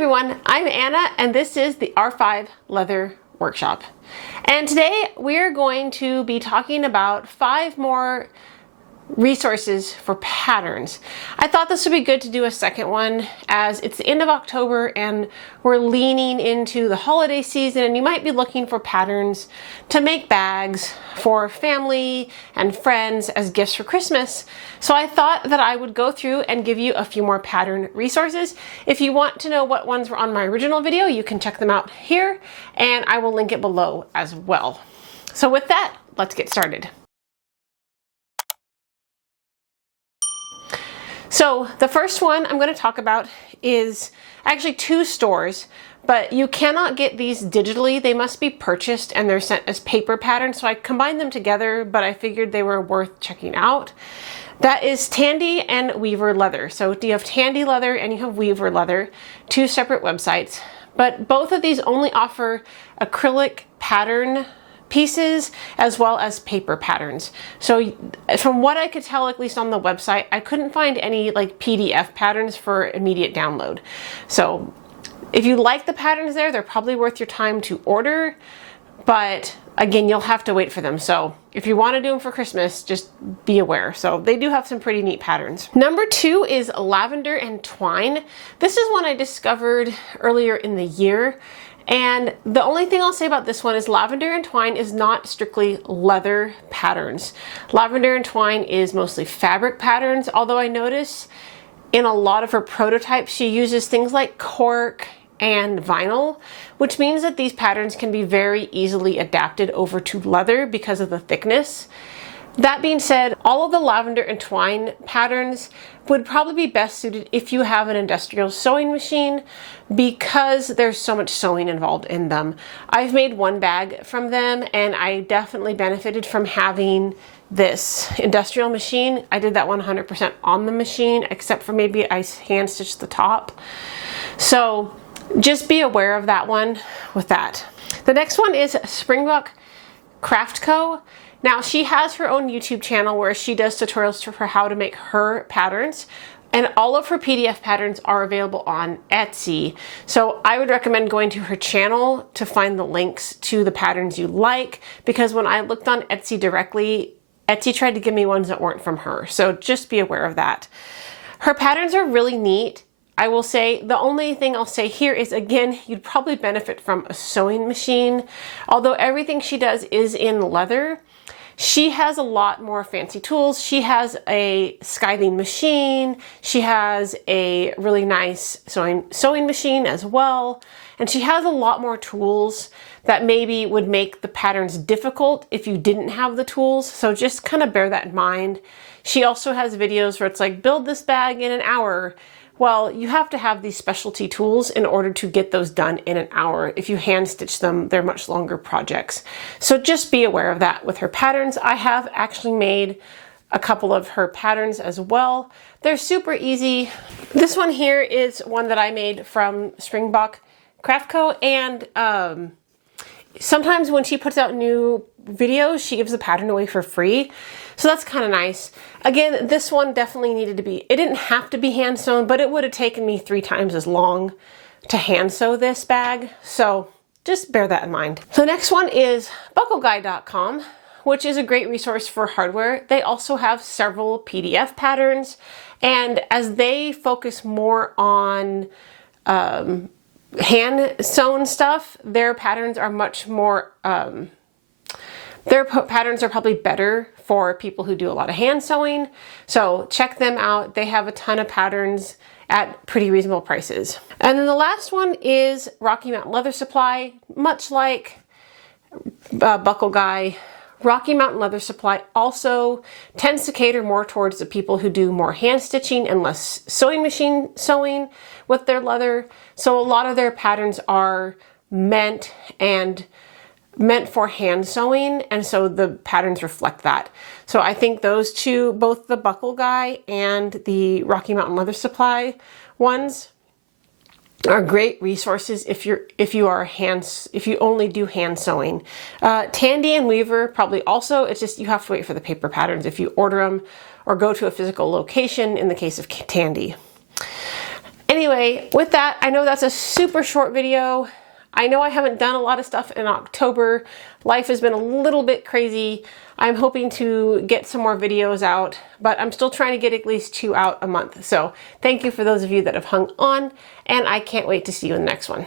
everyone, I'm Anna and this is the R5 Leather Workshop. And today we're going to be talking about 5 more resources for patterns. I thought this would be good to do a second one as it's the end of October and we're leaning into the holiday season, and you might be looking for patterns to make bags for family and friends as gifts for Christmas. So I thought that I would go through and give you a few more pattern resources. If you want to know what ones were on my original video, you can check them out here and I will link it below as well. So with that, let's get started. So the first one I'm going to talk about is actually 2 stores, but you cannot get these digitally. They must be purchased and they're sent as paper patterns. So I combined them together, but I figured they were worth checking out. That is Tandy and Weaver Leather. So you have Tandy Leather and you have Weaver Leather, 2 separate websites, but both of these only offer acrylic pattern pieces as well as paper patterns. So from what I could tell, at least on the website, I couldn't find any like PDF patterns for immediate download. So if you like the patterns there, they're probably worth your time to order, but again, you'll have to wait for them. So if you want to do them for Christmas, just be aware. So they do have some pretty neat patterns. Number 2 is Lavender and Twine. This is one I discovered earlier in the year. And the only thing I'll say about this one is Lavender and Twine is not strictly leather patterns. Lavender and Twine is mostly fabric patterns, although I notice in a lot of her prototypes she uses things like cork and vinyl, which means that these patterns can be very easily adapted over to leather because of the thickness. That being said, all of the Lavender and Twine patterns would probably be best suited if you have an industrial sewing machine because there's so much sewing involved in them. I've made one bag from them and I definitely benefited from having this industrial machine. I did that 100% on the machine, except for maybe I hand stitched the top. So just be aware of that one with that. The next one is Springbok Craft Co. Now she has her own YouTube channel where she does tutorials for how to make her patterns, and all of her PDF patterns are available on Etsy. So I would recommend going to her channel to find the links to the patterns you like, because when I looked on Etsy directly, Etsy tried to give me ones that weren't from her. So just be aware of that. Her patterns are really neat. I will say the only thing I'll say here is, again, you'd probably benefit from a sewing machine. Although everything she does is in leather, she has a lot more fancy tools. She has a scything machine. She has a really nice sewing machine as well. And she has a lot more tools that maybe would make the patterns difficult if you didn't have the tools. So just kind of bear that in mind. She also has videos where it's like, build this bag in an hour. Well, you have to have these specialty tools in order to get those done in an hour. If you hand stitch them, they're much longer projects. So just be aware of that with her patterns. I have actually made a couple of her patterns as well. They're super easy. This one here is one that I made from Springbok Craft Co. And sometimes when she puts out new videos, she gives the pattern away for free. So that's kind of nice. Again, this one definitely needed to be, it didn't have to be hand sewn, but it would have taken me 3 times as long to hand sew this bag. So just bear that in mind. So the next one is Buckleguy.com, which is a great resource for hardware. They also have several PDF patterns, and as they focus more on hand sewn stuff, their patterns are much more, their patterns are probably better for people who do a lot of hand sewing. So check them out. They have a ton of patterns at pretty reasonable prices. And then the last one is Rocky Mountain Leather Supply. Much like Buckleguy, Rocky Mountain Leather Supply also tends to cater more towards the people who do more hand stitching and less sewing machine sewing with their leather. So a lot of their patterns are meant for hand sewing, and so the patterns reflect that. So I think those two, both the Buckleguy and the Rocky Mountain Leather Supply ones, are great resources if you only do hand sewing. Tandy and Weaver probably also. It's just you have to wait for the paper patterns if you order them or go to a physical location in the case of Tandy. anyway, with that, I know that's a super short video. I know I haven't done a lot of stuff in October. Life has been a little bit crazy. I'm hoping to get some more videos out, but I'm still trying to get at least 2 out a month. So thank you for those of you that have hung on, and I can't wait to see you in the next one.